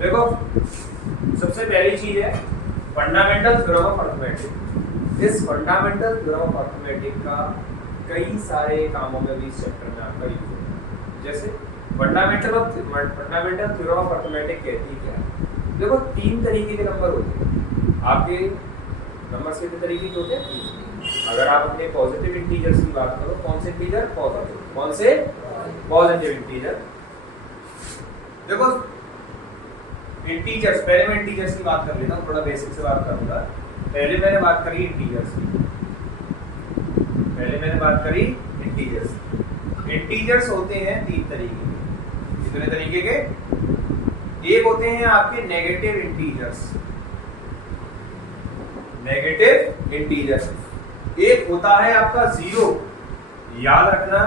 देखो सबसे पहली चीज है फंडामेंटल थ्योरम ऑफ अर्थमेटिक। इस फंडामेंटल थ्योरम ऑफ अर्थमेटिक का कई सारे कामों में भी इस चैप्टर में आपका यूज होगा। जैसे फंडामेंटल थ्योरम ऑफ अर्थमेटिक कहती क्या है? देखो तीन तरीके के नंबर होते हैं आपके। नंबर कितने तरीके के होते हैं? अगर आप अपने पॉजिटिव इंटीजर्स की बात करो, कौन से इंटीजर? पॉजिटिव। कौन से? Positive integer. देखो इंटीजर्स, पहले मैं इंटीजर्स की बात कर लेता हूँ, थोड़ा बेसिक से बात करूंगा। पहले मैंने बात करी इंटीजर्स की। इंटीजर्स होते हैं तीन तरीके के। कितने तरीके के? एक होते हैं आपके नेगेटिव इंटीजर्स। एक होता है आपका जीरो। याद रखना,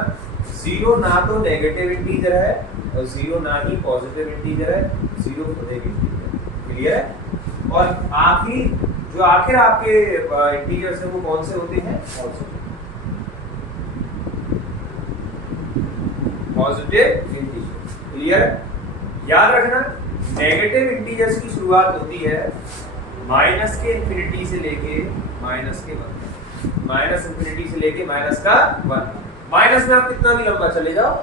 जीरो ना तो नेगेटिव इंटीजर है और जीरो ना ही पॉजिटिव इंटीजर है, जीरो खुद एक इंटीजर। क्लियर है? और आखिर आपके इंटीजर्स हैं वो कौन से होते हैं? Positive integer. क्लियर है? याद रखना नेगेटिव इंटीजर्स की शुरुआत होती है माइनस के इंफिनिटी से लेके माइनस के 1। माइनस इंफिनिटी से लेके माइनस का 1। माइनस में आप कितना भी लंबा चले जाओ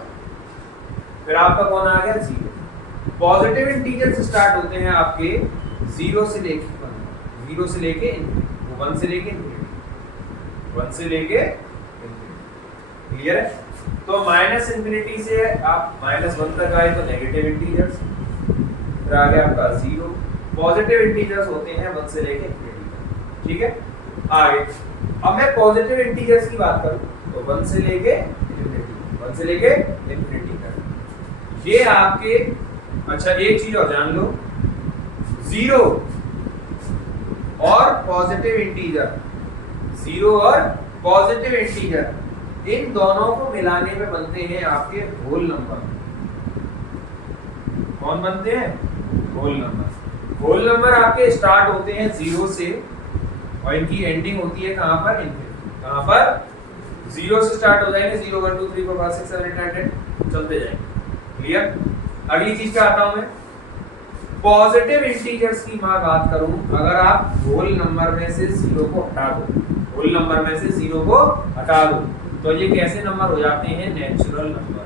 फिर आपका कौन आ गया? जीरो। पॉजिटिव इंटीजर्स स्टार्ट होते हैं आपके जीरो से लेके 1 से लेके इनफिनिटी, 1 से लेके इनफिनिटी। क्लियर है? तो माइनस इंफिनिटी से आप -1 तक आए तो नेगेटिव इंटीजर्स, फिर आ गया आपका जीरो। पॉजिटिव इंटीजर्स होते हैं 1 से लेके इनफिनिटी तक। ठीक है? आगे अब मैं पॉजिटिव इंटीजर्स की बात करूं तो 1 से लेके इनफिनिटी तक ये आपके। अच्छा एक चीज और जान लो, जीरो और पॉजिटिव इंटीजर इन दोनों को मिलाने में बनते हैं आपके होल नंबर। कौन बनते हैं? होल नंबर आपके स्टार्ट होते हैं जीरो से और इनकी एंडिंग होती है कहां पर? इनफिनिटी। कहां पर? जीरो से स्टार्ट हो जाएंगे, 0 1 2 3 4 5 6 7 8 9 10 चलते जाएंगे। क्लियर? अगली चीज क्या आता हूं मैं? पॉजिटिव इंटीजर्स की मैं बात करूं, अगर आप होल नंबर में से जीरो को हटा दो तो ये कैसे नंबर हो जाते हैं? Natural number.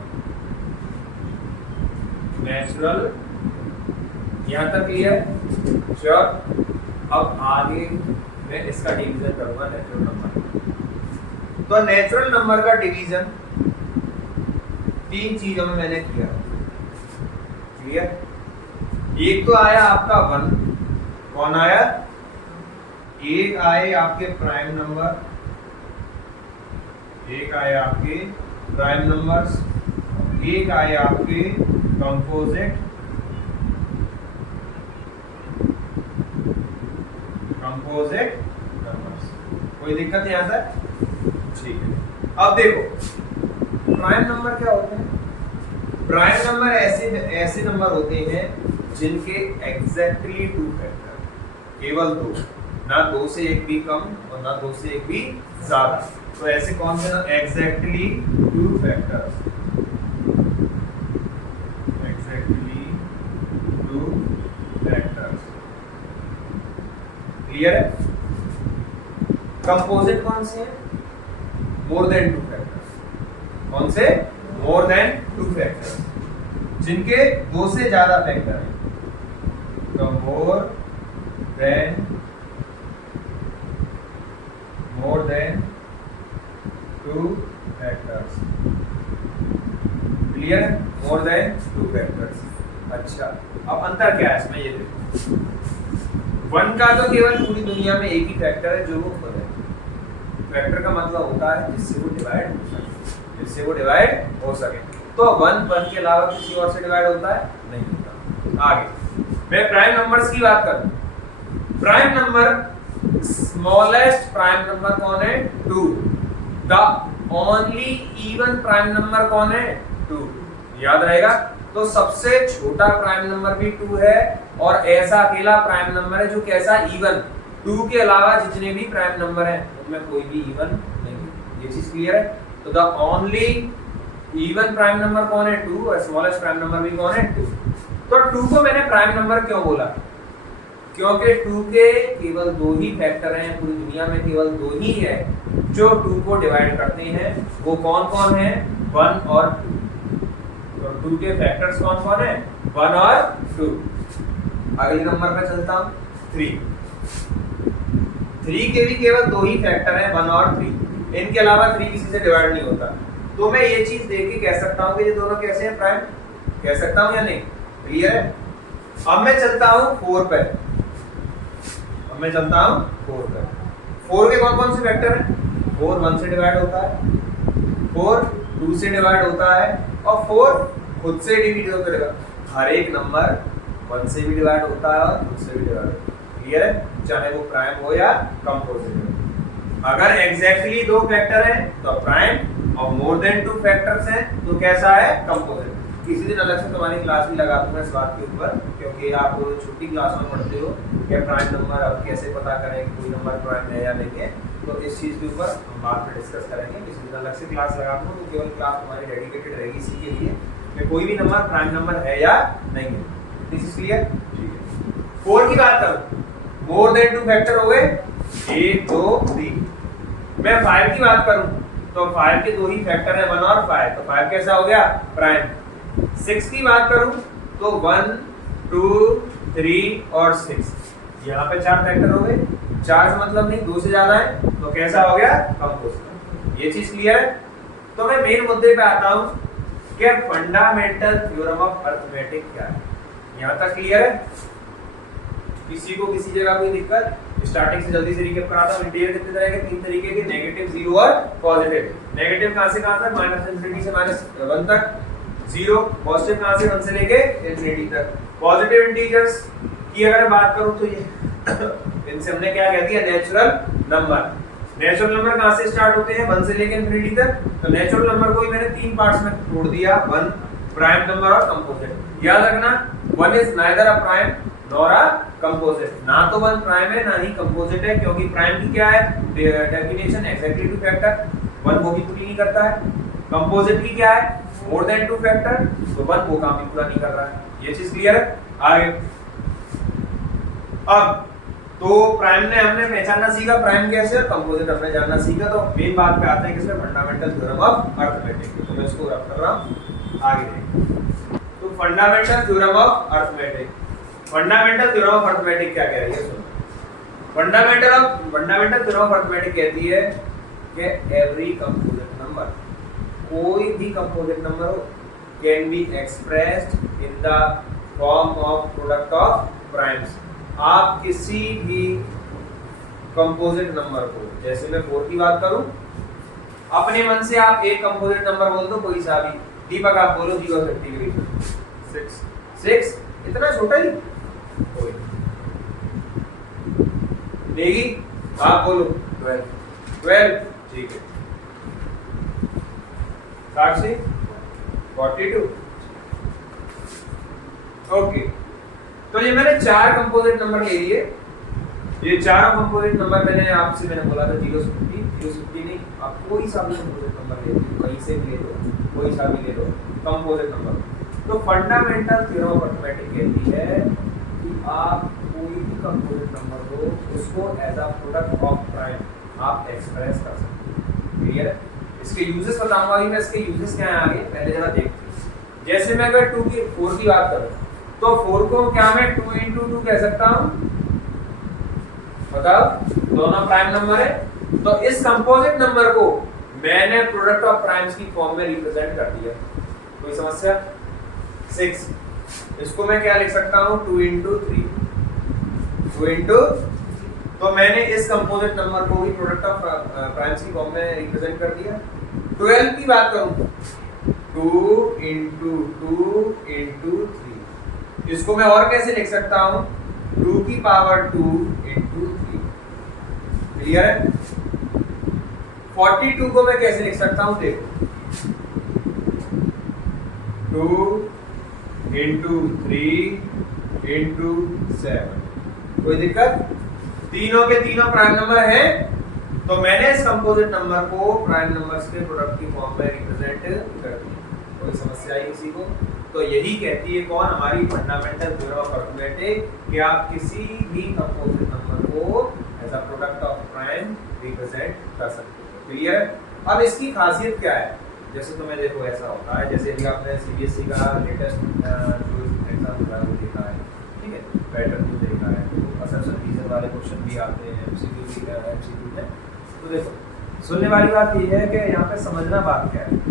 यहां तक क्लियर? श्योर? अब आगे मैं इसका डिवीजन करूंगा नेचुरल नंबर। तो नेचुरल नंबर का डिवीजन तीन चीजों में मैंने किया। क्लियर? एक तो आया आपका 1। कौन आया? एक आए आपके प्राइम नंबर्स, एक आए आपके कंपोजिट नंबर्स। कोई दिक्कत यहां तक? ठीक है। अब देखो प्राइम नंबर क्या होते हैं? प्राइम नंबर ऐसे नंबर होते हैं जिनके एग्जैक्टली 2 फैक्टर, केवल 2, ना 2 से 1 भी कम और ना 2 से 1 भी ज्यादा। तो ऐसे कौन से? Exactly 2 factors. क्लियर है? कंपोजिट कौन से हैं? More than 2 factors. कौन से? मोर देन 2 फैक्टर्स, जिनके 2 से ज्यादा फैक्टर हैं। तो more than 2 factors. Clear? More than 2 factors. अच्छा अब अंतर क्या है इसमें? ये देखो 1 का तो केवल पूरी दुनिया में एक ही फैक्टर है जो वो खुद है। फैक्टर का मतलब होता है जिससे वो डिवाइड हो सके। तो 1 के अलावा किसी और से डिवाइड होता है? नहीं होता। आगे मैं प्राइम नंबर्स की बात करूं, prime number smallest prime number कौन है? 2। The only even prime number कौन है? 2। याद रहेगा? तो सबसे छोटा प्राइम नंबर भी 2 है और ऐसा अकेला प्राइम नंबर है जो कैसा? इवन। 2 के अलावा जितने भी प्राइम नंबर हैं उनमें कोई भी इवन नहीं। ये चीज क्लियर है? तो the only even prime number कौन है? 2 और स्मॉलेस्ट प्राइम नंबर भी कौन है? 2। तो 2 को मैंने प्राइम नंबर क्यों बोला? क्योंकि 2 के केवल 2 ही फैक्टर हैं, पूरी दुनिया में केवल 2 ही है जो 2 को डिवाइड करते हैं। वो कौन कौन है? 1 और 2। तो 2 के फैक्टर्स कौन कौन है? 1 और 2। अगले नंबर पे चलता हूं, 3। 3 के भी केवल 2 ही फैक्टर हैं, 1 और 3। इनके अलावा 3 किसी से डिवाइड नहीं होता। तो मैं ये चीज देख के कह सकता हूं कि ये दोनों कैसे हैं? प्राइम कह सकता हूं या नहीं? क्लियर है? अब मैं चलता हूं 4 पे। अब मैं चलता हूं 4 पे। 4 के कौन कौन से फैक्टर हैं? 4 1 से डिवाइड होता है, 4 2 से डिवाइड होता है, और 4 खुद से डिवाइड होता है। हर एक नंबर 1 से भी डिवाइड होता है और खुद से भी डिवाइड होता है। क्लियर है? चाहे वो प्राइम हो या कंपोजिट हो। अगर एग्जैक्टली 2 फैक्टर हैं तो प्राइम, और मोर देन 2 फैक्टर्स हैं तो कैसा है? कंपोजिट। किसी दिन अलग से तुम्हारी क्लास भी लगा दूंगा इस बात के ऊपर, क्योंकि आप छोटी क्लास में पढ़ते हो कि प्राइम नंबर अब कैसे पता करें कि कोई नंबर प्राइम है या नहीं है। तो इस चीज के ऊपर हम बाद में डिस्कस करेंगे। किसी दिन अलग से क्लास लगा दूंगा, तो केवल क्लास तुम्हारी डेडिकेटेड रहेगी इसी के लिए कि कोई भी नंबर प्राइम नंबर है या नहीं है। This is clear? ठीक है। 4 की बात करूं, मोर देन 2 फैक्टर हो गए 1 2 3। मैं 5 की बात करूं तो 5 के 2 ही फैक्टर है, 1 और 5। तो 5 कैसा हो गया? प्राइम। 6 की बात करूं तो 1 2 3 और 6। यहाँ पे 4 फैक्टर हो गए। 4 से मतलब नहीं, 2 से ज्यादा है तो कैसा हो गया? कंपोजिट। ये चीज क्लियर है? तो मैं मेन मुद्दे पे आता हूं कि फंडामेंटल थ्योरम ऑफ अरिथमेटिक क्या है। यहाँ तक क्लियर है? किसी को किसी जगह कोई दिक्कत? स्टार्टिंग से जल्दी से रिकैप कराता हूं। इंटीजर कितने तरह के? 3 तरीके के, नेगेटिव, 0 और पॉजिटिव। नेगेटिव कहां से कहां तक? -∞ से -1 तक। 0 पॉजिटिव कहां से? 1 से लेके इंफिनिटी तक। पॉजिटिव इंटीजर्स की अगर बात करूं तो ये इनसे हमने क्या कह दिया? Natural number. नेचुरल नंबर कहां से स्टार्ट होते हैं? 1 से लेके इंफिनिटी तक। तो नेचुरल नंबर को ही मैंने 3 पार्ट्स में तोड़ दिया, 1 प्राइम नंबर और कंपोजिट। याद रखना 1 is neither a prime nor a composite. ना तो 1 प्राइम है ना ही कंपोजिट है, क्योंकि प्राइम की क्या है डेफिनेशन? Exactly 2 factor. 1 वो भी पूरी नहीं करता है। कंपोजिट की क्या है? More than 2 factor. तो 1 वो काम भी पूरा नहीं कर रहा है। ये चीज क्लियर है? आगे अब तो प्राइम ने हमने पहचानना सीखा, प्राइम कैसे, और कंपोजिट हमने जानना सीखा। तो मेन बात पे आते हैं किसमें? Fundamental theorem of arithmetic. तो मैं इसको रख कर रहा हूं, आगे देखिए। तो fundamental theorem of arithmetic. Fundamental theorem of arithmetic क्या कह रही है? सुनो। फंडामेंटल थ्योरम ऑफ अरिथमेटिक कहती है कि एवरी कंपोजिट नंबर, कोई भी कंपोजिट नंबर हो, can be expressed in the form of product of primes. आप किसी भी कंपोजिट नंबर को, जैसे मैं 4 की बात करूं, अपने मन से आप एक कंपोजिट नंबर बोल दो, कोई सा भी। दीपक आप बोलो 0 50 6 इतना छोटा ही कोई। नेगी आप बोलो 12 ठीक है। साक्षी 42। ओके, तो ये मैंने 4 कंपोजिट नंबर ले लिए। ये 4 कंपोजिट नंबर मैंने बोला था 0 50 नहीं, आप कोई सा भी कंपोजिट नंबर ले लो, कहीं से भी ले लो, कोई सा भी ले लो कंपोजिट नंबर। तो फंडामेंटल थ्योरम ऑफ अरिथमेटिक कहती है कि आप कोई भी कंपोजिट नंबर को, उसको as a product of prime आप एक्सप्रेस कर सकते हैं। क्लियर है? इसके यूजेस बताऊंगा अभी मैं। इसके यूजेस क्या है आगे, पहले जरा देखते। जैसे मैं अगर 4 की बात करूं तो 4 को क्या मैं 2 into 2 कह सकता हूं? बताओ, दोनों प्राइम नंबर है। तो इस कंपोजिट नंबर को मैंने प्रोडक्ट ऑफ प्राइम्स की फॉर्म में रिप्रेजेंट कर दिया। कोई समस्या? 6, इसको मैं क्या लिख सकता हूं? 2 into 3 2 into, तो मैंने इस कंपोजिट नंबर को भी प्रोडक्ट ऑफ प्राइम्स की फॉर्म में रिप्रेजेंट कर दिया। 12 की बात करूं 2 into 2 into 3, इसको मैं और कैसे लिख सकता हूं? 2 की पावर 2 into 3। क्लियर है? 42 को मैं कैसे लिख सकता हूं? देखो 2 into 3 into 7। कोई दिक्कत? तीनों के तीनों प्राइम नंबर हैं, तो मैंने इस कंपोजिट नंबर को प्राइम नंबर्स के प्रोडक्ट की फॉर्म में रिप्रेजेंट कर दिया। कोई समस्या आई किसी को? तो यही कहती है कौन, हमारी फंडामेंटल थ्योरम ऑफ अर्थमेटिक, कि आप किसी भी कंपोजिट नंबर को as a product of prime represent कर सकते हो। क्लियर? अब इसकी खासियत क्या है, जैसे तुम्हें देखो ऐसा होता है, जैसे अभी आपने सीबीएसई का लेटेस्ट जो एग्जाम हुआ है वो देखा है, ठीक है, पैटर्न भी देखा है, तो असर्शन रीजन वाले क्वेश्चन भी आते हैं एमसीक्यू में। तो देखो सुनने वाली बात ये है कि यहाँ पे समझना बात क्या है,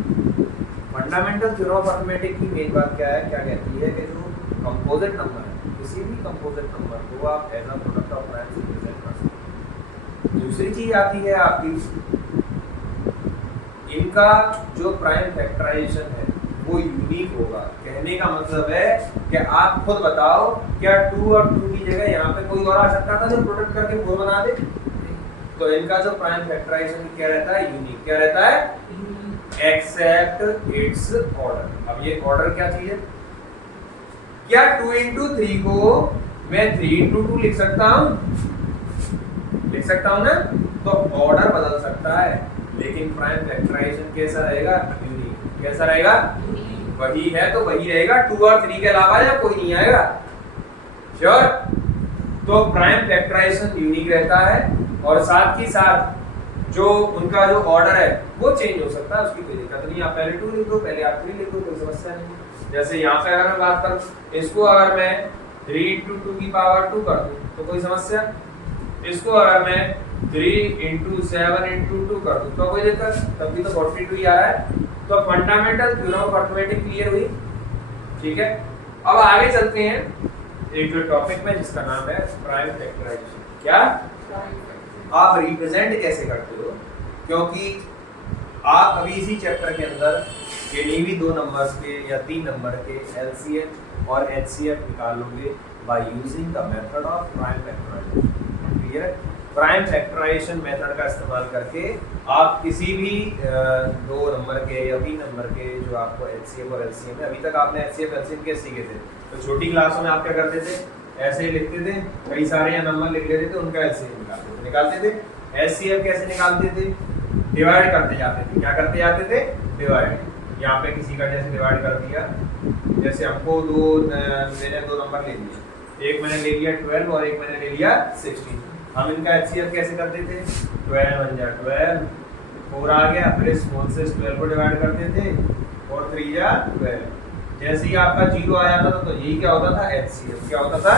फंडामेंटल थ्योरम ऑफ अर्थमेटिक की मेन बात क्या है, क्या कहती है कि जो कंपोजिट नंबर है, किसी भी कंपोजिट नंबर को आप as a product of prime represent कर सकते हो। दूसरी चीज आती है आपकी, इनका जो प्राइम फैक्टराइजेशन है वो यूनिक होगा। कहने का मतलब है कि आप खुद बताओ, क्या 2 और 2 की जगह यहाँ पे कोई और आ सकता था जो प्रोडक्ट करके 4 बना दे? तो इनका जो प्राइम फैक्टराइजेशन क्या रहता है, यूनिक। क्या रहता है? Except its order. अब ये ऑर्डर क्या चीज है? क्या 2 into 3 को मैं 3 into 2 लिख सकता हूँ? लिख सकता हूँ ना? तो ऑर्डर बदल सकता है, लेकिन प्राइम फैक्टराइजेशन कैसा रहेगा? यूनिक। कैसा रहेगा? वही है तो वही रहेगा, 2 और 3 के अलावा या कोई नहीं आएगा। श्योर? तो प्राइम फैक्टराइजेशन यूनिक रहता है, और साथ ही साथ जो उनका जो ऑर्डर है वो चेंज हो सकता है, उसकी कोई दिक्कत नहीं। आप पहले 2 लिख दो, पहले आप 3 लिख दो, कोई समस्या नहीं। जैसे यहाँ पे अगर मैं बात करूँ, इसको अगर मैं 3 into 2 की पावर 2 कर दूं तो कोई समस्या, इसको अगर मैं 3 into 7 into 2 कर दूं तो कोई दिक्कत, तब भी तो 42 ही आ रहा है। तो fundamental theorem of arithmetic clear हुई, ठीक है। अब आगे चलते हैं एक टॉपिक में जिसका नाम है प्राइम फैक्टराइजेशन। क्या आप रिप्रेजेंट कैसे करते हो, क्योंकि आप अभी इसी चैप्टर के अंदर किन्हीं भी 2 नंबर्स के या 3 नंबर के एलसीएम और एचसीएफ निकालोगे by using the method of prime factorisation. Clear है? प्राइम फैक्टराइजेशन मेथड का इस्तेमाल करके आप किसी भी 2 नंबर के या 3 नंबर के जो आपको एचसीएफ और एलसीएम है, अभी तक आपने एचसीएफ एलसीएम कैसे सीखे थे? तो छोटी क्लासों में आप क्या करते थे, ऐसे ही लिखते थे, कई सारे नंबर लिख लेते थे, उनका एलसीएम निकालते थे। एचसीएफ कैसे निकालते थे? डिवाइड करते जाते थे। क्या करते जाते थे? डिवाइड। यहाँ पे किसी का जैसे डिवाइड कर दिया, जैसे हमको मैंने 2 नंबर ले लिए, एक मैंने ले लिया 12 और एक मैंने ले लिया 16। हम इनका एचसीएफ कैसे करते थे? 12 1 जा 12, 4 आ गया, फिर इस 4 से 12 को डिवाइड करते थे, और 3 जा 12। जैसे ही आपका 0 आ जाता था तो यही क्या होता था? एचसीएफ। क्या होता था?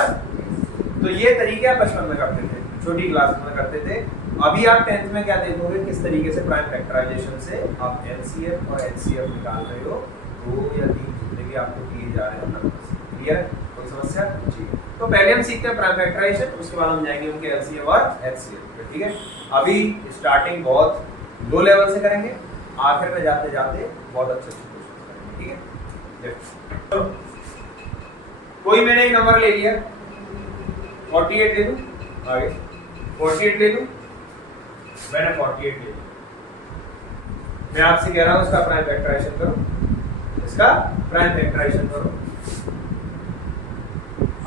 तो ये तरीके आप बचपन में करते थे, छोटी क्लास में करते थे। अभी आप 10th में क्या देखोगे, किस तरीके से प्राइम फैक्टराइजेशन से आप एलसीएम और एचसीएफ निकाल रहे हो, 2 या 3 जितने भी आपको दिए जा रहे हैं नंबर्स। क्लियर है? कोई समस्या? जी। तो पहले हम सीखते हैं प्राइम फैक्टराइजेशन, उसके बाद हम जाएंगे उनके एलसीएम और एचसीएफ। ठीक है? अभी स्टार्टिंग बहुत लो लेवल से करेंगे, आखिर में जाते जाते बहुत अच्छे क्वेश्चन करेंगे। ठीक है? देखो, कोई मैंने एक नंबर ले लिया, 48 ले लूं, आगे 48 ले लूं, मैंने 48 ले लिया। मैं आपसे कह रहा हूं इसका प्राइम फैक्टराइजेशन करो, इसका प्राइम फैक्टराइजेशन करो।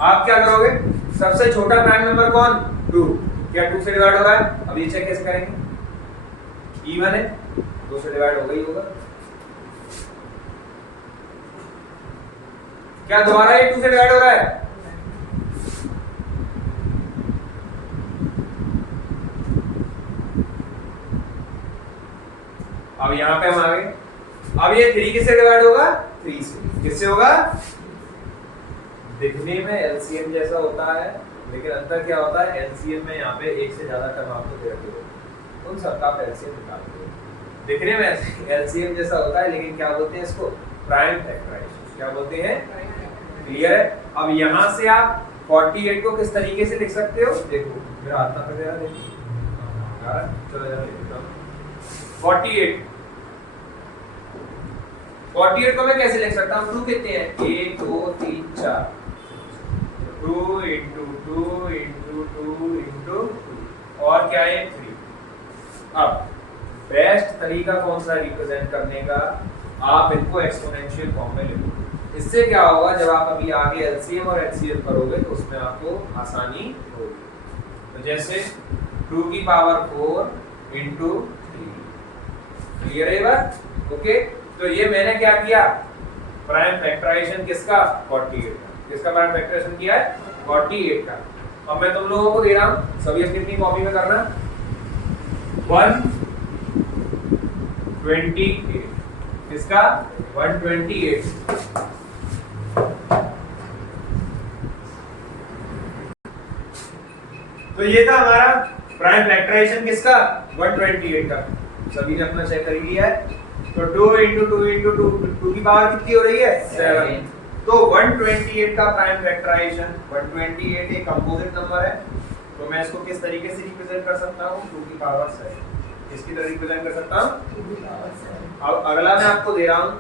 आप क्या करोगे? सबसे छोटा प्राइम नंबर कौन? 2। क्या 2 से डिवाइड हो रहा है? अब ये चेक कैसे करेंगे? इवन है, 2 से डिवाइड हो गई होगा। क्या दोबारा ये 2 से डिवाइड हो रहा है? अब यहां पे हम आ गए। अब ये 3 किससे डिवाइड होगा? 3 से। किससे होगा? दिखने में एलसीएम जैसा होता है, लेकिन अंतर क्या होता है? एलसीएम में यहाँ पे एक से ज्यादा टर्म आपको दे रखे हो, उन सबका आप एलसीएम निकालते हो। दिखने में एलसीएम जैसा होता है, लेकिन क्या बोलते हैं इसको? Prime factorisation. क्या बोलते हैं? क्लियर है? अब यहाँ से आप 48 को किस तरीके से लिख सकते हो? देखो मेरा हाथ ना जरा देखो, चलो जरा देखो 48 को मैं कैसे लिख सकता हूँ? 2 कितने हैं? 1 2 3 4, 2 into 2 into 2 into 2, और क्या है? 3। अब बेस्ट तरीका कौन सा रिप्रेजेंट करने का? आप इनको एक्सपोनेंशियल फॉर्म में लिखो। इससे क्या होगा, जब आप अभी आगे एलसीएम और एचसीएफ करोगे तो उसमें आपको आसानी होगी। तो जैसे 2 की पावर 4 into 3। क्लियर है बात? ओके। तो ये मैंने क्या किया? प्राइम फैक्टराइजेशन किसका? 48 का। किसका प्राइम फैक्टराइजेशन किया है? 48 का। अब मैं तुम लोगों को दे रहा हूं, सभी अब कितनी कॉपी में करना? 128। किसका? 128। तो ये था हमारा प्राइम फैक्टराइजेशन किसका? 128 का। सभी ने अपना चेक कर लिया है। तो 2 into 2 into 2, 2 की पावर कितनी हो रही है? 7। तो 128 का प्राइम फैक्टराइजेशन, 128 एक कंपोजिट नंबर है, तो मैं इसको किस तरीके से रिप्रेजेंट कर सकता हूँ? 2 की पावर 7। इसकी तरह रिप्रेजेंट कर सकता हूँ 2 की पावर 7। अब अगला मैं आपको दे रहा हूँ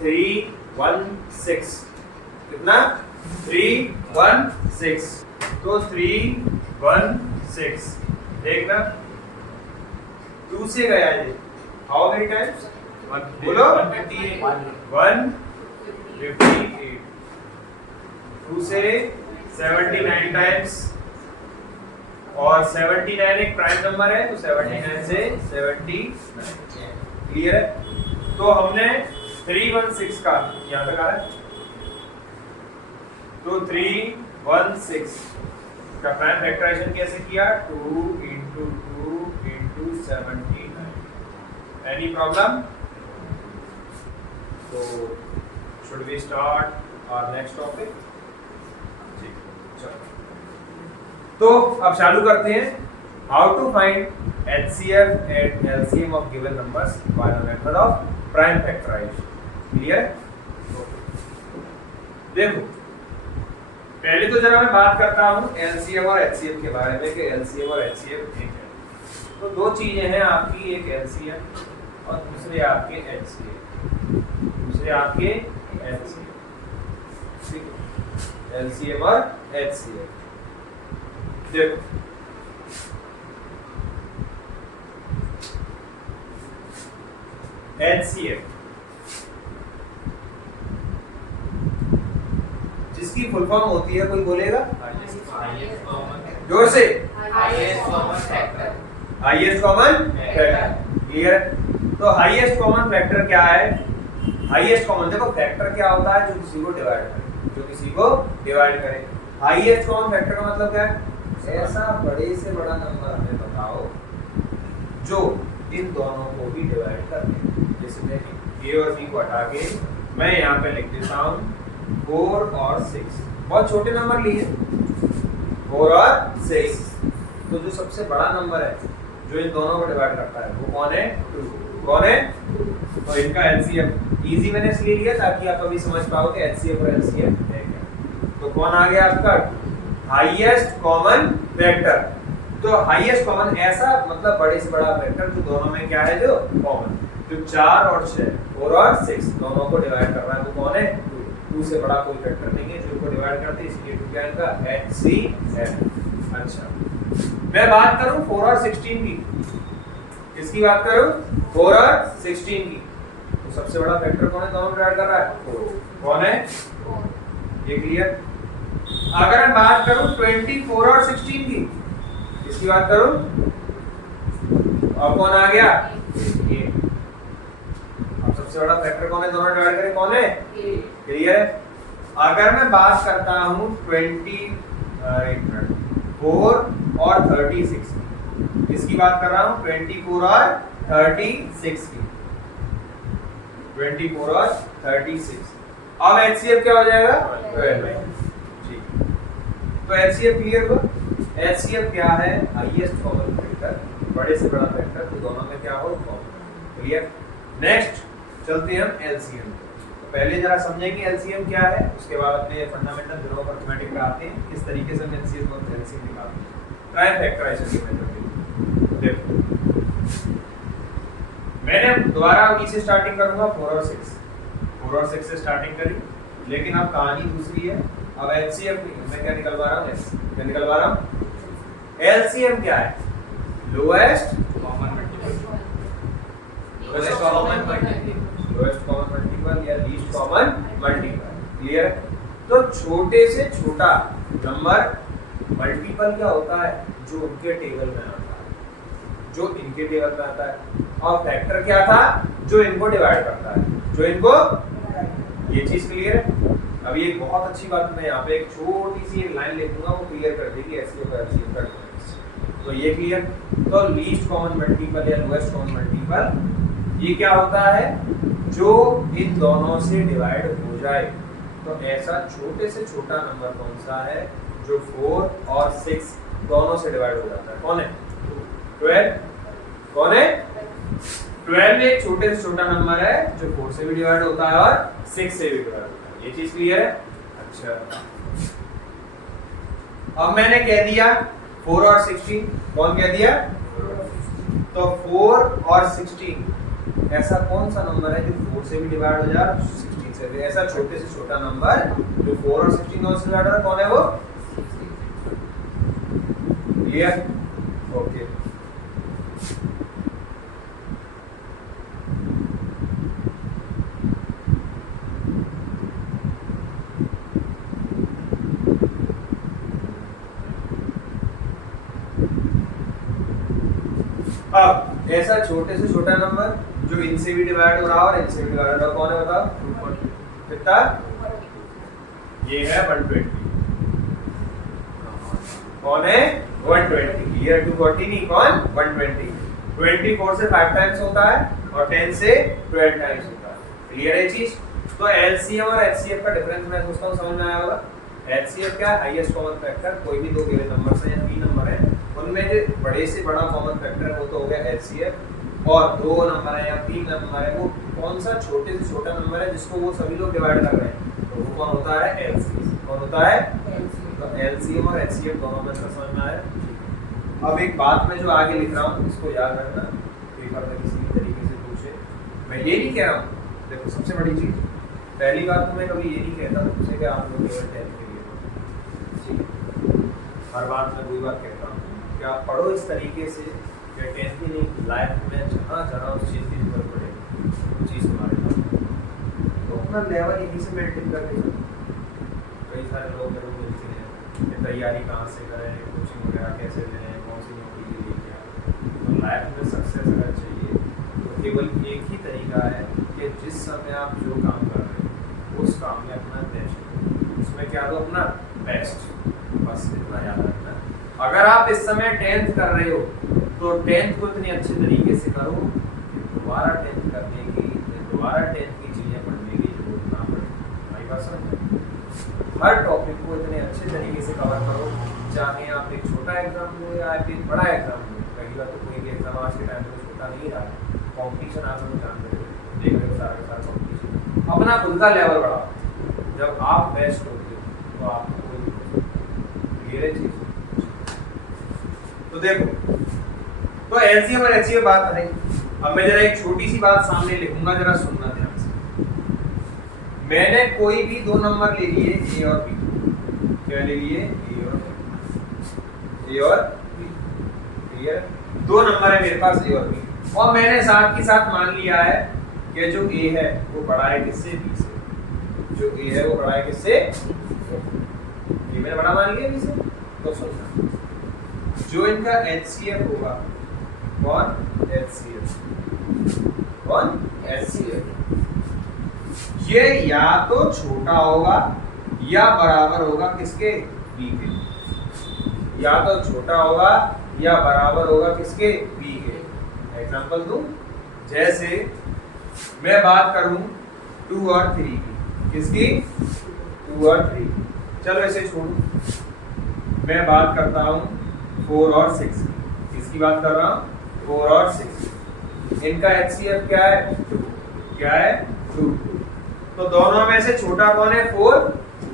316। कितना? 316। तो 316 देखना 2 से गया ये। How many times? बोलो 158। 2 से 79 टाइम्स, और 79 एक प्राइम नंबर है, तो 79 से 79। क्लियर है? तो हमने 316 का यहाँ तक आ रहा है, तो 316 का प्राइम फैक्टराइजेशन कैसे किया? 2 into 2 into 79। Any problem? तो should we start our next topic? चलो, तो अब चालू करते हैं। How to find HCF and LCM of given numbers by the method of prime factorisation. Clear? देखो, पहले तो जरा मैं बात करता हूं LCM और HCF के बारे में कि LCM और HCF एक है। तो दो चीजें हैं आपकी, एक LCM और दूसरे आपके HCF। दूसरे आपके HCF, ठीक है? LCM और HCF। देखो, HCF जिसकी फुल फॉर्म होती है, कोई बोलेगा? जोर से। Highest common factor. क्लियर? तो हाईएस्ट कॉमन फैक्टर क्या है? हाईएस्ट कॉमन, देखो फैक्टर क्या होता है? जो किसी को डिवाइड करे, जो किसी को डिवाइड करे। हाईएस्ट कॉमन फैक्टर का मतलब क्या है? ऐसा बड़े से बड़ा नंबर हमें बताओ जो इन दोनों को भी डिवाइड कर दे। जैसे मैं A और B को हटा के मैं यहाँ पे लिख देता हूँ 4 और 6। बहुत छोटे नंबर लिए, 4 और 6। तो जो सबसे बड़ा नंबर है जो इन दोनों को डिवाइड करता है वो कौन है? 2। कौन है? तो इनका LCM इजी मैंने इसलिए लिया ताकि आप अभी समझ पाओ कि HCF और LCM है क्या। तो कौन आ गया आपका? Highest common factor. तो हाईएस्ट कॉमन ऐसा मतलब बड़े से बड़ा फैक्टर जो दोनों में क्या है? जो कॉमन, जो 4 और 6, 4 और 6 दोनों को डिवाइड कर रहा है, वो कौन है? 2 से बड़ा कोई फैक्टर नहीं है जो इनको डिवाइड करते, इसलिए 2 क्या है इनका? HCF। अच्छा, मैं बात करूं 4 और 16 की। किसकी बात करूं? 4 और 16 की। तो सबसे बड़ा फैक्टर कौन है? दोनों डिवाइड कर रहा है, 4। कौन है? ये क्लियर? अगर मैं बात करूं 24 और 16 की, किसकी बात करूं? और कौन आ गया? ये। अब सबसे बड़ा फैक्टर कौन है? दोनों डिवाइड करें, कौन है? क्लियर? अगर मैं बात करता हूं 24 और 36 की, किसकी बात कर रहा हूं? 24 और 36 की। 24 और 36। अब HCF क्या हो जाएगा? 12। ठीक, तो HCF क्लियर हुआ? HCF क्या है? हाईएस्ट कॉमन फैक्टर, बड़े से बड़ा फैक्टर तो दोनों में क्या हो? कॉमन। क्लियर? नेक्स्ट चलते हैं हम LCM। तो पहले जरा समझेंगे LCM क्या है, उसके बाद अपने फंडामेंटल ग्रुप ऑफ अरिथमेटिक पे आते हैं किस तरीके से हम LCM और LCM निकालते हैं। प्राइम फैक्टराइजेशन के मेथड में देखो, मैंने दोबारा उन्हीं से स्टार्टिंग करूंगा 4 और 6 से स्टार्टिंग करी, लेकिन अब कहानी दूसरी है। अब HCF मैं क्या निकलवा रहा हूँ? क्या निकलवा रहा हूँ? LCM क्या है? Lowest common multiple, lowest common multiple या लीस्ट कॉमन मल्टीपल। क्लियर? तो छोटे से छोटा नंबर मल्टीपल क्या होता है? जो उनके टेबल में आता है, जो इनके टेबल में आता है। और फैक्टर क्या था? जो इनको डिवाइड करता है, जो इनको। ये चीज क्लियर है। अभी एक बहुत अच्छी बात मैं यहाँ पे एक छोटी सी एक लाइन लिखूंगा, वो क्लियर कर देगी एचसीएफ और एचसीएफ का डिफरेंस। तो ये क्लियर। तो लीस्ट कॉमन मल्टीपल या लोएस्ट कॉमन मल्टीपल ये क्या होता है, जो इन दोनों से डिवाइड हो जाए। तो ऐसा छोटे से छोटा नंबर कौन सा है जो 4 और 6 दोनों से डिवाइड हो जाता है? कौन है? 12। कौन है? 12 एक छोटे से छोटा नंबर है जो 4 से भी डिवाइड होता है और 6 से भी डिवाइड होता है। ये चीज क्लियर है? अच्छा, अब मैंने कह दिया 4 और 16। कौन कह दिया? तो 4 और 16 ऐसा कौन सा नंबर है जो 4 से भी डिवाइड हो जाए, 16 से भी? ऐसा छोटे से छोटा नंबर जो 4 और 16 दोनों से डिवाइड हो, कौन है वो? क्लियर? ओके। अब ऐसा छोटे से छोटा नंबर जो इनसे भी डिवाइड हो रहा और इनसे भी डिवाइड हो रहा, कौन है बताओ? कितना? ये है 120। कौन है? 120। ये 240 नहीं, कौन? 120। 24 से 5 टाइम्स होता है और 10 से 12 टाइम्स होता है। क्लियर है चीज? तो एलसीएम और एचसीएफ का डिफरेंस मैं सोचता हूँ समझ में आया होगा। एचसीएफ क्या? Highest common factor. कोई भी दो गिवन नंबर्स हैं या 3 नंबर हैं, उनमें जो बड़े से बड़ा कॉमन फैक्टर है वो तो हो गया एचसीएफ। और 2 नंबर है या 3 नंबर है, वो कौन सा छोटे से छोटा नंबर है जिसको वो सभी लोग डिवाइड कर रहे हैं, तो वो कौन होता है? एलसीएम। कौन होता है? तो एलसीएम और एचसीएफ दोनों में समझ में आया। अब एक बात मैं जो आगे लिख रहा हूँ इसको याद रखना, पेपर में किसी भी तरीके से पूछे। मैं ये नहीं कह रहा हूँ, देखो सबसे बड़ी चीज, पहली बात तो मैं कभी ये नहीं कहता तुमसे कि आप लोग केवल 10 के लिए, ठीक है? हर बात में वही बात कहता हूँ कि आप पढ़ो इस तरीके से कि 10 की नहीं, लाइफ में जहाँ जहाँ उस चीज़ की जरूरत पड़े वो चीज़ तुम्हारे पास, तो अपना लेवल यहीं से मेंटेन करके चलो। कई सारे लोग मेरे को मिलते हैं कि तैयारी कहाँ से करें, कोचिंग वगैरह कैसे लें, कौन सी नौकरी के लिए क्या। तो लाइफ में सक्सेस अगर चाहिए तो केवल एक ही तरीका है कि जिस समय आप जो काम कर रहे हो उस काम में अपना बेस्ट, उसमें क्या दो अपना बेस्ट, बस इतना याद रखना। अगर आप इस समय 10th कर रहे हो तो 10th को इतनी अच्छे तरीके से करो कि दोबारा 10th करने की, दोबारा 10th की चीज़ें पढ़ने की जरूरत ना पड़े। हमारी बात समझ? हर टॉपिक को इतने अच्छे तरीके से कवर करो, चाहे आप एक छोटा एग्जाम दो या आप एक बड़ा एग्जाम दो। पहली बात तो कोई भी एग्जाम आज के टाइम में छोटा नहीं रहा, कॉम्पिटिशन आप लोग जान रहे हो, देख रहे हो सारा का सारा कॉम्पिटिशन। अपना खुद का लेवल बढ़ाओ, जब आप बेस्ट होते हो तो आपको कोई क्लियर है चीज। तो देखो, तो एलसीएम और एचसीएफ बात आ रही। अब मैं जरा एक छोटी सी बात सामने लिखूंगा, जरा सुनना ध्यान से। मैंने कोई भी 2 नंबर ले लिए ए और बी। क्या ले लिए? ए और बी। क्लियर? 2 नंबर है मेरे पास ए और बी, और मैंने साथ ही साथ मान लिया है कि जो ए है वो बड़ा है किससे? बी से। जो ए है वो बड़ा है किससे? ये मैंने बड़ा मान लिया बी से। तो सुनना, जो इनका एचसीएफ होगा, कौन? एचसीएफ। कौन? एचसीएफ। ये या तो छोटा होगा या बराबर होगा किसके? बी के। या तो छोटा होगा या बराबर होगा किसके? बी के। एग्जांपल दूं, जैसे मैं बात करूं 2 और 3 की, किसकी? 2 और 3। चलो इसे छोड़ो, मैं बात करता हूं 4 और 6 की। किसकी बात कर रहा हूं? 4 और 6। इनका एचसीएफ क्या है? 2। क्या है? 2। तो दोनों में से छोटा कौन है? 4।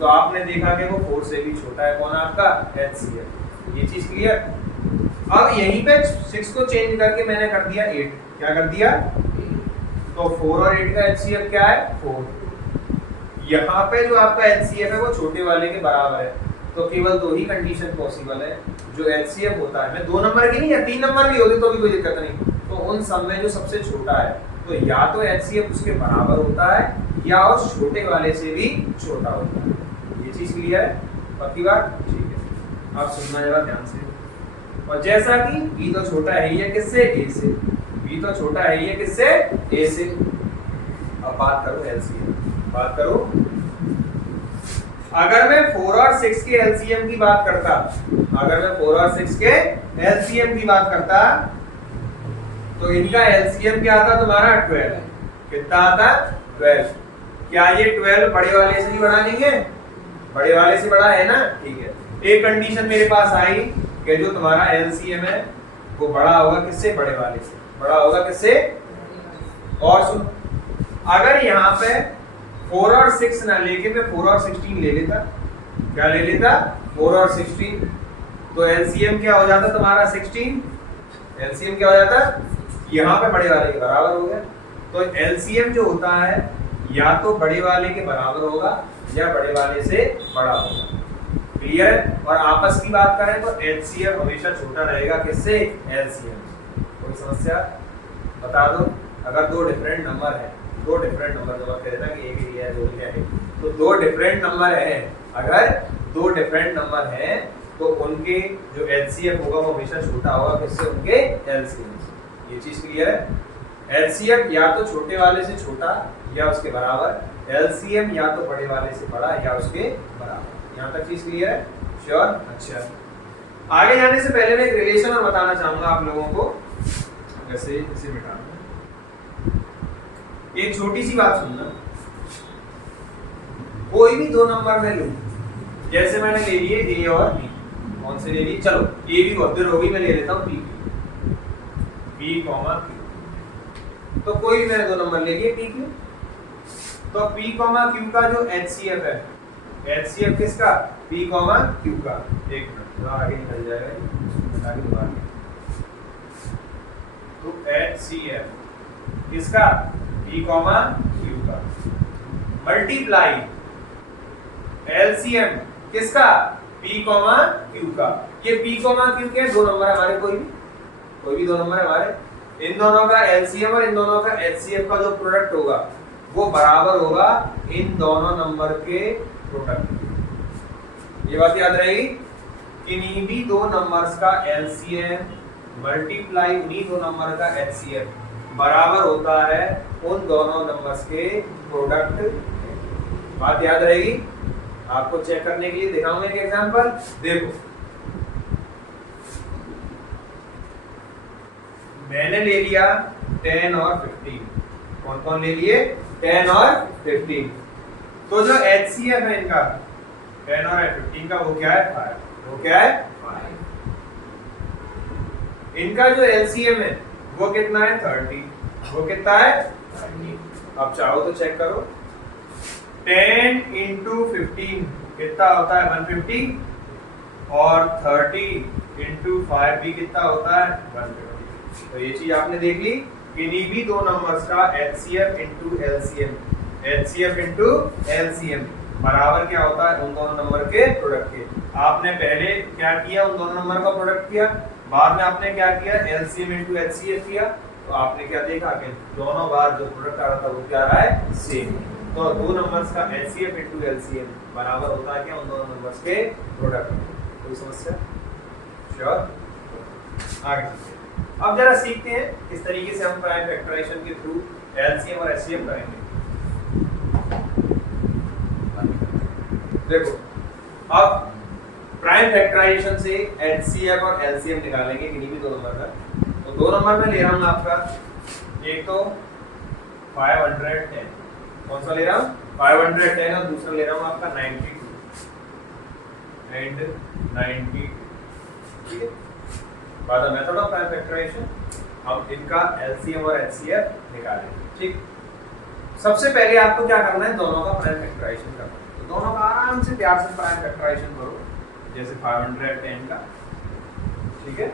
तो आपने देखा कि वो 4 से भी छोटा है, कौन? आपका एचसीएफ। ये चीज क्लियर? अब यहीं पे 6 को चेंज करके मैंने कर दिया 8। क्या कर दिया? तो 4 और 8 का एचसीएफ क्या है? 4। यहाँ पे जो आपका एचसीएफ है वो छोटे वाले के बराबर है, तो केवल 2 ही कंडीशन पॉसिबल है। जो एचसीएफ होता है, मैं 2 नंबर की नहीं या 3 नंबर भी होगी तो भी कोई दिक्कत नहीं, तो उन सब में जो सबसे छोटा है, तो या तो एचसीएफ उसके बराबर होता है या उस छोटे वाले से भी छोटा होता है। ये चीज क्लियर है? पक्की बात? ठीक है, आप सुनना जरा ध्यान से। और जैसा कि बी तो छोटा है ये किससे? ए से। बी तो छोटा है ये किससे? ए से। अब बात करो एलसीएम। बात करो। अगर मैं 4 और 6 के एलसीएम की बात करता, अगर मैं 4 और 6 के एलसीएम की बात करता तो इनका एलसीएम क्या आता तुम्हारा 12। कितना आता 12। क्या ये 12 बड़े वाले से भी बढ़ा लेंगे? बड़े वाले से बड़ा है ना, ठीक है। एक कंडीशन मेरे पास आई कि जो तुम्हारा एलसीएम है वो बड़ा होगा किससे? बड़े वाले से। बड़ा होगा किससे? और सुन, अगर यहाँ पे 4 और 6 ना लेके मैं 4 और 16 ले लेता, क्या ले लेता? 4 और 16, तो एलसीएम क्या हो जाता तुम्हारा 16। एलसीएम क्या हो जाता? यहाँ पे बड़े वाले के बराबर हो गया। तो एलसीएम जो होता है या तो बड़े वाले के बराबर होगा या बड़े वाले से बड़ा होगा। क्लियर है? और आपस की बात करें तो एचसीएफ हमेशा छोटा रहेगा किससे? एलसीएम से। कोई समस्या? बता दो। अगर दो डिफरेंट नंबर है, दो डिफरेंट नंबर जो बात कहता है कि एक ही है दो क्या है, तो दो डिफरेंट नंबर है, अगर दो डिफरेंट नंबर हैं तो उनके जो एचसीएफ होगा वो हमेशा छोटा होगा किससे? उनके एलसीएम से। ये चीज क्लियर है? एलसीएम या तो छोटे वाले से छोटा या उसके बराबर, एलसीएम या तो बड़े वाले से बड़ा या उसके बराबर। यहाँ तक चीज क्लियर है? श्योर? अच्छा, आगे जाने से पहले मैं एक रिलेशन और बताना चाहूंगा आप लोगों को। वैसे इसे मिटा एक छोटी सी बात सुनना, कोई भी दो नंबर में लूं, जैसे मैंने ले लिए ए और बी, कौन से ले लिए? चलो ए भी बहुत देर होगी, मैं ले लेता हूं बी, बी कॉमा क्यू। तो कोई भी मैंने दो नंबर ले लिए पी क्यू, तो पी कॉमा क्यू का जो एचसीएफ है, एचसीएफ किसका? पी कॉमा क्यू का। एक मिनट थोड़ा आगे निकल जाएगा आगे दोबारा। तो एचसीएफ किसका? पी कॉमा क्यू का मल्टीप्लाई एलसीएम किसका? पी कॉमा क्यू का। ये पी कॉमा क्यू के दो नंबर है हमारे, कोई भी दो नंबर है हमारे। इन दोनों का एलसीएम और इन दोनों का एचसीएफ का जो प्रोडक्ट होगा वो बराबर होगा इन दोनों नंबर के प्रोडक्ट। ये बात याद रहेगी। किन्हीं भी दो नंबर्स का एलसीएम मल्टीप्लाई उन्हीं दो नंबर का एचसीएफ बराबर होता है उन दोनों नंबर्स के प्रोडक्ट। बात याद रहेगी। आपको चेक करने के लिए दिखाऊंगा एक एग्जांपल। देखो मैंने ले लिया 10 और 15। कौन कौन ले लिए? 10 और 15। तो जो एचसीएफ है इनका 10 और 15 का वो क्या है? 5। वो क्या है? 5। इनका जो एलसीएम है वो कितना है? 30। वो कितना है? 30। अब चाहो तो चेक करो, 10 इंटू 15 कितना होता है? 150 और 30 इंटू 5 भी कितना होता है? 150। तो ये चीज आपने देख ली। किन्हीं भी दो नंबर्स का HCF into LCM, HCF into LCM बराबर क्या होता है? उन दोनों नंबर के प्रोडक्ट के। आपने पहले क्या किया? उन दोनों नंबर का प्रोडक्ट किया। बाद में आपने क्या किया? एलसीएम इंटू एचसीएफ किया। तो आपने क्या देखा कि दोनों बार जो प्रोडक्ट आ रहा था वो क्या रहा है? सेम। तो दो नंबर्स का एचसीएफ इंटू एलसीएम बराबर होता है क्या? उन दोनों नंबर्स के प्रोडक्ट। कोई समस्या? श्योर? आगे अब जरा सीखते हैं किस तरीके से हम प्राइम फैक्टराइजेशन के थ्रू एलसीएम और एचसीएफ करेंगे। देखो अब प्राइम फैक्टराइजेशन से एचसीएफ और एलसीएम निकालेंगे किन्हीं भी दो नंबर का। तो दो नंबर में ले रहा हूं आपका, एक तो 510, कौन सा ले रहा हूं? 510 और दूसरा ले रहा हूं आपका 92 एंड 92। ठीक है, by the method of prime factorisation हम इनका एलसीएम और एचसीएफ निकालेंगे। ठीक, सबसे पहले आपको क्या करना है? दोनों का प्राइम फैक्टराइजेशन करना है। तो दोनों का आराम से प्यार से प्राइम फैक्टराइजेशन करो, जैसे 510 का, ठीक है,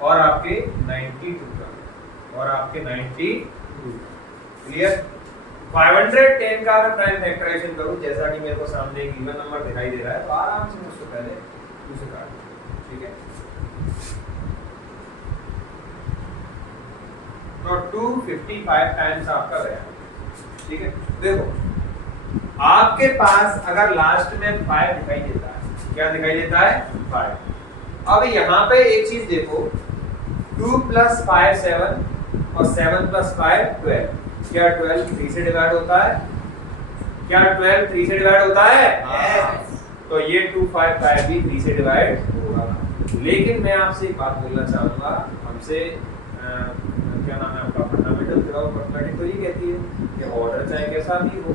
और आपके 92 का और आपके 92। क्लियर? 510 का अगर प्राइम फैक्टराइजेशन करूं, जैसा कि मेरे को सामने एक इवन नंबर दिखाई दे रहा है, तो आराम से उससे पहले 2 से काट दो। ठीक है, तो 255 टाइम्स आपका गया। ठीक है, देखो आपके पास अगर लास्ट में 5 दिखाई देता है, क्या दिखाई देता है? 5। अब यहाँ पे एक चीज देखो, 2 + 5 7 और 7 + 5 12। क्या 12 3 से डिवाइड होता है? क्या 12 3 से डिवाइड होता है? Yes. तो ये 255 भी 3 से डिवाइड होगा। लेकिन मैं आपसे एक बात बोलना चाहूंगा, हमसे क्या नाम है आपका, फंडामेंटल थ्योरम ऑफ मैथमेटिक्स तो ये कहती है कि ऑर्डर चाहे कैसा भी हो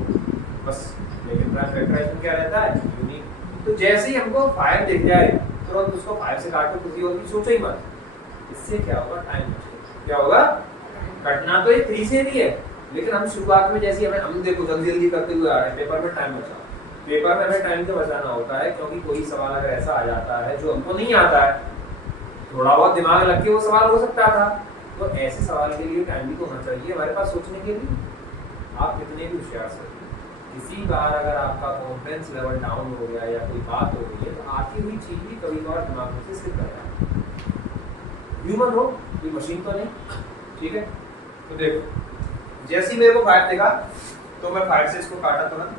बस, लेकिन प्राइम फैक्टराइजेशन क्या रहता है? यूनिक। तो जैसे ही हमको 5 दिख जाए तुरंत उसको 5 से काटो, किसी और की सोचो ही मत। इससे क्या होगा? टाइम बचेगा। क्या होगा? कटना तो ये 3 से भी है, लेकिन हम शुरुआत में जैसे हम देखो जल्दी जल्दी करते हुए आ रहे हैं, पेपर में टाइम बचा, पेपर में हमें टाइम तो बचाना होता है, क्योंकि कोई सवाल अगर ऐसा आ जाता है जो हमको नहीं आता है, थोड़ा बहुत दिमाग लग के वो सवाल हो सकता था, तो ऐसे सवाल के लिए टाइम भी तो होना चाहिए हमारे पास सोचने के लिए। आप कितने भी होशियार से किसी बार अगर आपका कॉन्फिडेंस लेवल डाउन हो गया या कोई बात हो गई है, तो आती हुई चीज भी कभी कभार दिमाग में से स्लिप कर जाती है। ह्यूमन हो, कोई मशीन तो नहीं, ठीक है। तो देखो जैसे ही मेरे को 5 दिखा तो मैं 5 से इसको काटा तुरंत,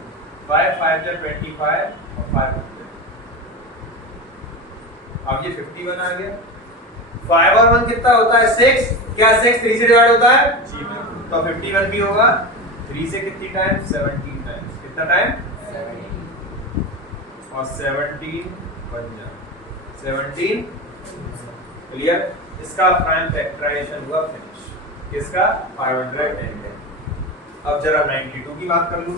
5 5 जा 25 और 5 अब ये 51 आ गया। 5 और 1 कितना होता है? 6। क्या 6 3 से डिवाइड होता है? जी बिल्कुल। तो 51 भी होगा 3 से कितनी टाइम? 17 टाइम्स। कितना टाइम? 17 और 17 बन जा 17। क्लियर? इसका प्राइम फैक्टराइजेशन हुआ फिनिश। किसका? 510। अब जरा 92 की बात कर लूं।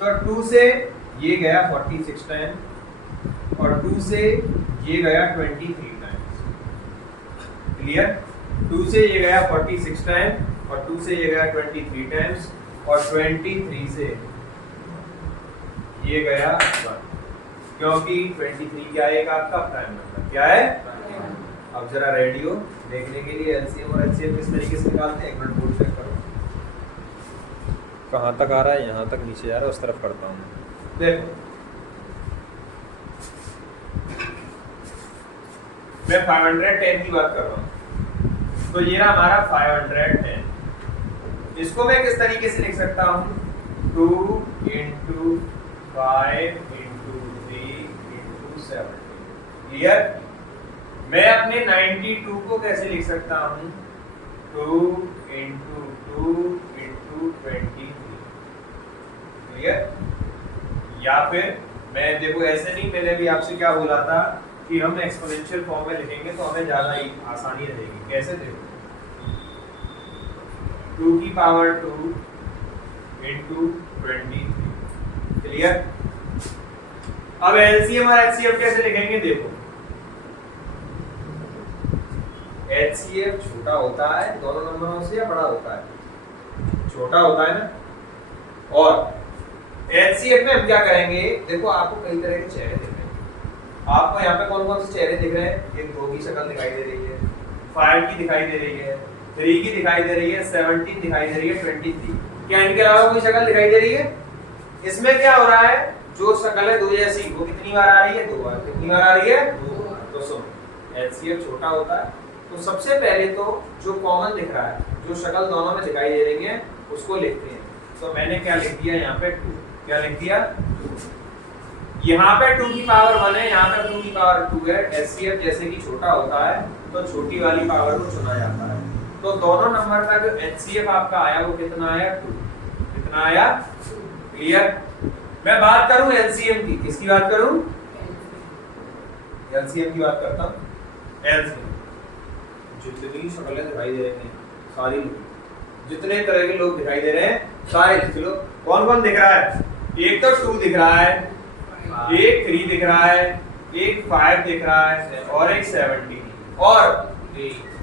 तो 2 से ये गया 46 टाइम और 2 से ये गया 23 टाइम्स। क्लियर? 2 से ये गया 46 टाइम और 2 से ये गया 23 टाइम्स और 23 से ये गया 1, क्योंकि 23 क्या है? एक आपका प्राइम नंबर। क्या है? अब जरा रेडियो देखने के लिए एलसीएम और एचसीएफ किस तरीके से निकालते हैं, एक मिनट बोर्ड चेक करो कहाँ तक आ रहा है, यहाँ तक नीचे आ रहा है, उस तरफ करता हूँ। देखो मैं 510 की बात कर रहा हूँ, तो ये रहा हमारा 510। इसको मैं किस तरीके से लिख सकता हूँ? 2 × 5 × 3 × 7। क्लियर? मैं अपने 92 को कैसे लिख सकता हूँ? 2 × 2 × 23। क्लियर? या फिर मैं देखो ऐसे नहीं, मैंने भी आपसे क्या बोला था कि हम एक्सपोनेंशियल फॉर्म में लिखेंगे तो हमें ज्यादा ही आसानी रहेगी। कैसे? देखो 2 की पावर 2 × 23। क्लियर? अब एलसीएम और एचसीएफ कैसे लिखेंगे? देखो एचसीएफ छोटा होता है दोनों नंबरों से या बड़ा होता है? छोटा होता है ना। और एचसीएफ में हम क्या करेंगे? देखो आपको कई तरह के चेहरे दिख रहे हैं। आपको यहाँ पे कौन कौन से चेहरे दिख रहे हैं? एक 2 की शक्ल दिखाई दे रही है, 5 की दिखाई दे रही है, 3 की दिखाई दे रही है, 17 दिखाई दे रही है, 23। क्या इनके अलावा कोई शक्ल दिखाई दे रही है? इसमें क्या हो रहा है? जो शक्ल है 2 जैसी, वो कितनी बार आ रही है? 2 बार। कितनी बार आ रही है? 2 बार। तो सुनो एचसीएफ छोटा होता है, तो सबसे पहले तो जो कॉमन दिख रहा है, जो शक्ल दोनों में दिखाई दे रही है, उसको लिखते हैं। तो मैंने क्या लिख दिया यहाँ पे? 2। क्या लिख दिया? 2। यहाँ पे 2 की पावर 1 है, यहाँ पे 2 की पावर 2 है। एचसीएफ जैसे कि छोटा होता है तो छोटी वाली पावर को चुना जाता है। तो दोनों नंबर का जो एचसीएफ आपका आया वो कितना आया? 2। कितना आया? क्लियर? मैं बात करूं एलसीएम की, किसकी बात करूं? एलसीएम की बात करता हूं। एलसीएम जितनी शक्लें दिखाई दे रही हैं सारी, जितने तरह के लोग दिखाई दे रहे हैं सारे लिख लो। कौन कौन दिख रहा है? एक तो 2 दिख रहा है, एक 3 दिख रहा है, एक 5 दिख रहा है और एक 17। और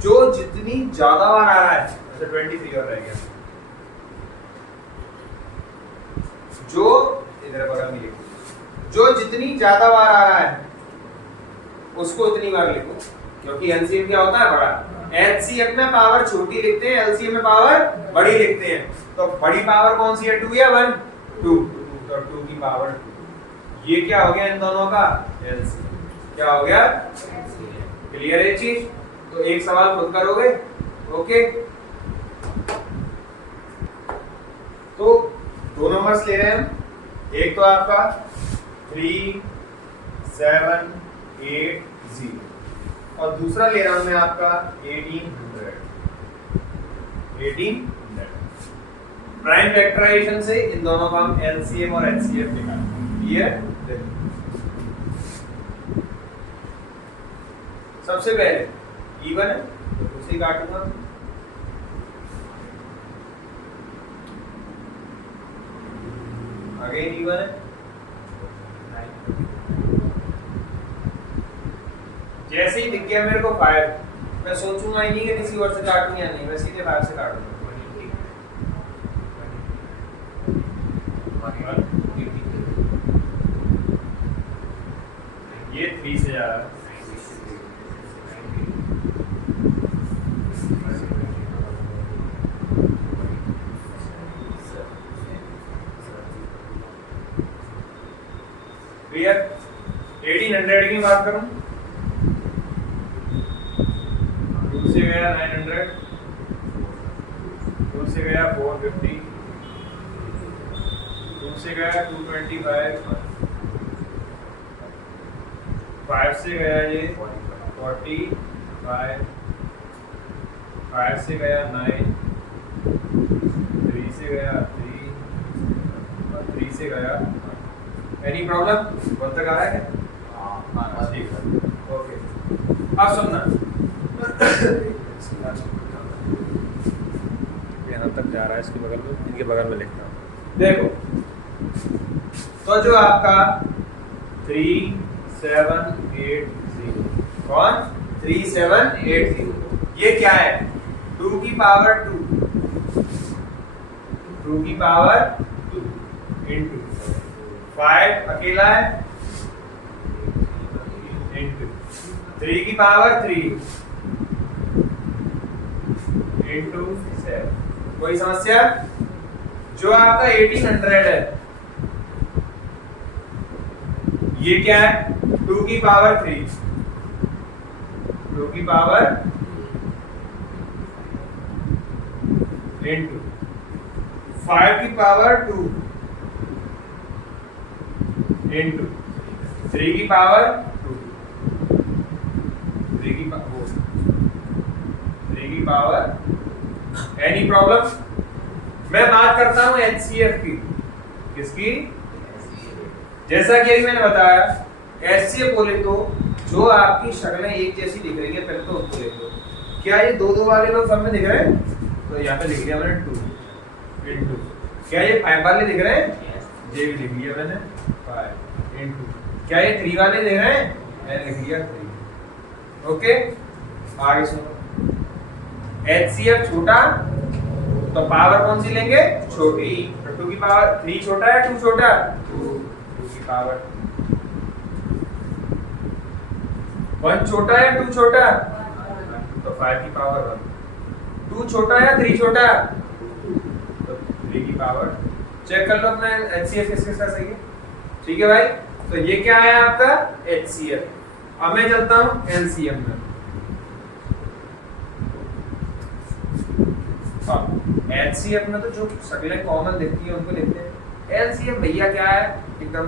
जो जितनी ज्यादा बार आ रहा है, अच्छा 23 और रह गया, जो इधर बगल में लिखो, जो जितनी ज्यादा बार आ रहा है उसको उतनी बार लिखो, क्योंकि एलसीएम क्या होता है? बड़ा। एचसीएफ में पावर छोटी लिखते हैं, एलसीएम में पावर बड़ी लिखते हैं। तो बड़ी पावर कौन सी है? 2 या 1? 2। तो 2 की पावर 2। ये क्या हो गया इन दोनों का? एलसीएम। क्या हो गया? क्लियर है चीज? तो एक सवाल खुद करोगे। ओके, तो 2 नंबर्स ले रहे हैं हम। एक तो आपका 3 7 8 0 और दूसरा ले रहा हूं मैं आपका 1800। प्राइम फैक्टराइजेशन से इन दोनों का हम एलसीएम और एचसीएफ निकालेंगे। ये सबसे पहले इवन है तो उसे काटूंगा, अगेन इवन है, जैसे ही दिख गया मेरे को 5, मैं सोचूंगा ही नहीं कि किसी और से काटूं या नहीं, मैं सीधे 5 से काटूंगा। ये 3 से जा रहा है, क्लियर। 1800 की बात करूं, 2 से गया 900, 2 से गया 450, 2 से गया 225, 5 से गया ये 45, 5 से गया 9, 3 से गया 3 और 3 से गया। Any problem? कौन तक आ रहा है क्या? ठीक है, ओके। अब सुनना, यहाँ तक जा रहा है, इसके बगल में, इनके बगल में लिखता हूँ। देखो तो जो आपका 3780 कौन 3780, ये क्या है? 2 की पावर 2, 2 की पावर 2 इंटू 5 अकेला है इंटू 3 की पावर 3 इंटू 7। कोई समस्या? जो आपका 1800 है ये क्या है? 2 की पावर 3, 2 की पावर इंटू 5 की पावर 2 इंटू 3 की पावर 2, 3 की पावर। Any problem? मैं बात करता हूं एचसीएफ की। किसकी? जैसा कि अभी मैंने बताया, एचसीएफ बोले तो जो आपकी शक्लें एक जैसी दिख रही है, पहले तो उसको देख लो। क्या ये 2-2 वाले लोग सब में दिख रहे हैं? तो यहाँ पे लिख लिया मैंने 2 इंटू, क्या ये 5 वाले दिख रहे हैं? ये भी लिख लिया मैंने 5 इंटू, क्या ये 3 वाले दिख रहे हैं? मैंने लिख लिया 3। ओके, आगे सुनो। एचसीएफ छोटा तो पावर कौन सी लेंगे? छोटी। तो 2 की पावर 3 छोटा है 2 छोटा? 2 की पावर 1 छोटा है 2 छोटा? तो 5 की पावर 1। 2 छोटा है 3 छोटा? तो 3 की पावर। चेक कर लो अपना एचसीएफ किसका सही है। ठीक है भाई, तो ये क्या है आपका एचसीएफ। अब मैं चलता हूं एलसीएम में। एचसीएफ में तो जो शक्लें कॉमन दिखती है उनको लिखते हैं। एलसीएम भैया क्या है? एकदम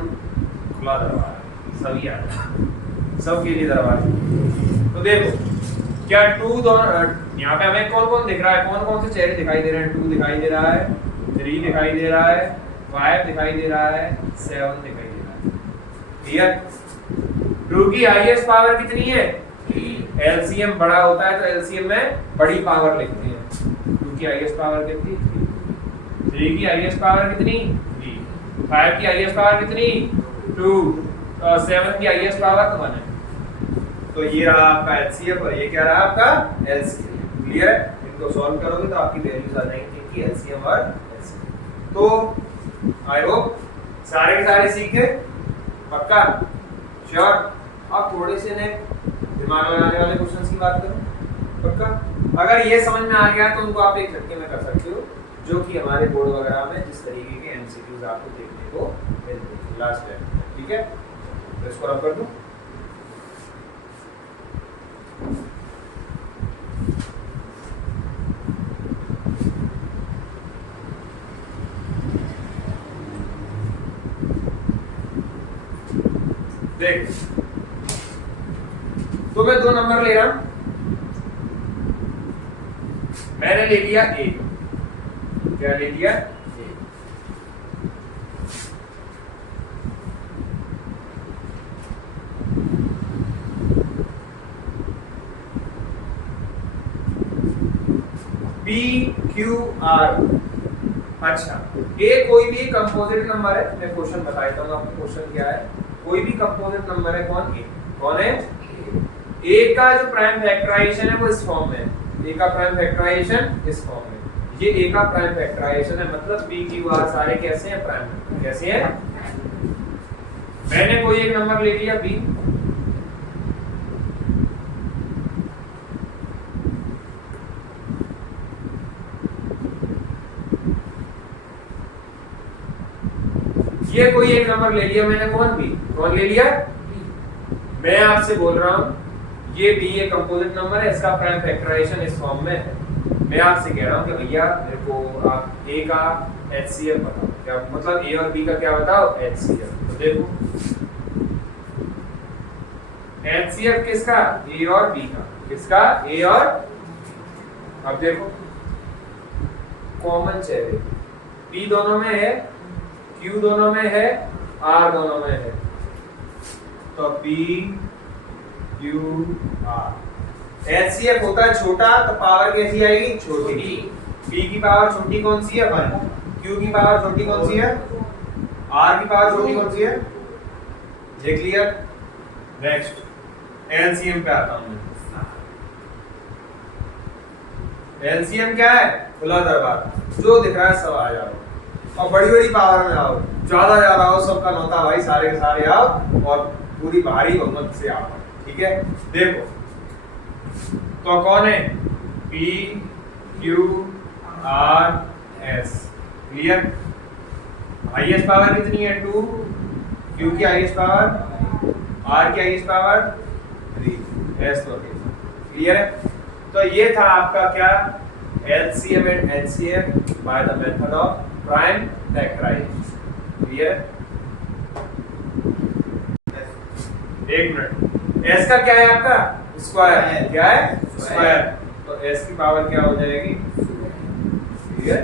खुला दरवाजा, सभी आ जाए, सबके लिए दरवाजा। तो देखो क्या 2 यहाँ पे हमें कौन कौन दिख रहा है? कौन कौन से चेहरे दिखाई दे रहे हैं? 2 दिखाई दे रहा है, 3 दिखाई दे रहा है, 5 दिखाई दे रहा है, 7 दिखाई दे रहा है। क्लियर? 2 की हाईएस्ट पावर कितनी है? एलसीएम बड़ा होता है तो एलसीएम में बड़ी पावर लिखते हैं। 2 की हाईएस्ट पावर कितनी? 3 की हाईएस्ट पावर कितनी? 3। 5 की हाईएस्ट पावर कितनी? 2। 7 की हाईएस्ट पावर 1 है। तो ये रहा आपका एचसीएफ और ये क्या रहा आपका एलसीएम। क्लियर है? इनको सॉल्व करोगे तो आपकी वैल्यूज आ जाएंगी कि एलसीएम और एलसीएम। तो आई होप सारे के सारे सीखे, पक्का श्योर। अब थोड़े से ने दिमाग लगाने वाले क्वेश्चंस की बात करो, पक्का। अगर ये समझ में आ गया तो उनको आप एक झटके में कर सकते हो, जो कि हमारे बोर्ड वगैरह में जिस तरीके के एमसीक्यूज आपको देखने को मिलते हैं लास्ट टाइम। ठीक है, तो इसको रब कर दूं। देख, तो मैं 2 नंबर ले रहा हूं। मैंने ले लिया ए, क्या ले लिया? P Q R। अच्छा, ए कोई भी कंपोजिट नंबर है, मैं क्वेश्चन बता देता हूँ आपको। क्वेश्चन क्या है? कोई भी कंपोजिट नंबर है, कौन ए, कौन है ए का जो प्राइम फैक्टराइजेशन है वो इस फॉर्म में है। ए का प्राइम फैक्टराइजेशन इस फॉर्म में, ये ए का प्राइम फैक्टराइजेशन है, मतलब P Q R सारे कैसे हैं? प्राइम। कैसे हैं? मैंने कोई एक नंबर ले लिया B, ये कोई एक नंबर ले लिया मैंने, कौन B, कौन ले लिया? मैं आपसे बोल रहा हूं ये B एक कंपोजिट नंबर है, इसका प्राइम फैक्टराइजेशन इस फॉर्म में है। मैं आपसे कह रहा हूं कि भैया मेरे को आप A का HCF बताओ। क्या मतलब A और B का क्या बताओ? HCF। तो देखो HCF किसका? A और B का। किसका? A और, अब देखो कॉमन चेहरे, P दोनों में है, Q दोनों में है, R दोनों में है, तो P Q R। HCF होता है छोटा, तो पावर कैसी आएगी? छोटी। P की पावर छोटी कौन सी है? 1। Q की पावर छोटी कौन सी है? R की पावर छोटी कौन सी है? ये क्लियर? नेक्स्ट LCM पे आता हूं। LCM क्या है? खुला दरबार, जो दिख रहा है सब आ जाओ, और बड़ी बड़ी पावर में आओ, ज्यादा हो, सबका नौता भाई, सारे के सारे आओ और पूरी भारी बहुमत से आओ। ठीक है, देखो तो कौन है? P Q R S। Clear? Highest power कितनी है? 2। Q की हाईएस्ट पावर, R की हाईएस्ट पावर 3, S तो क्लियर है? तो ये था आपका क्या? LCM and HCF by the method of prime factorisation. Clear? एक मिनट, S का क्या है आपका? स्क्वायर। क्या है? स्क्वायर। तो S की पावर क्या हो जाएगी? क्लियर?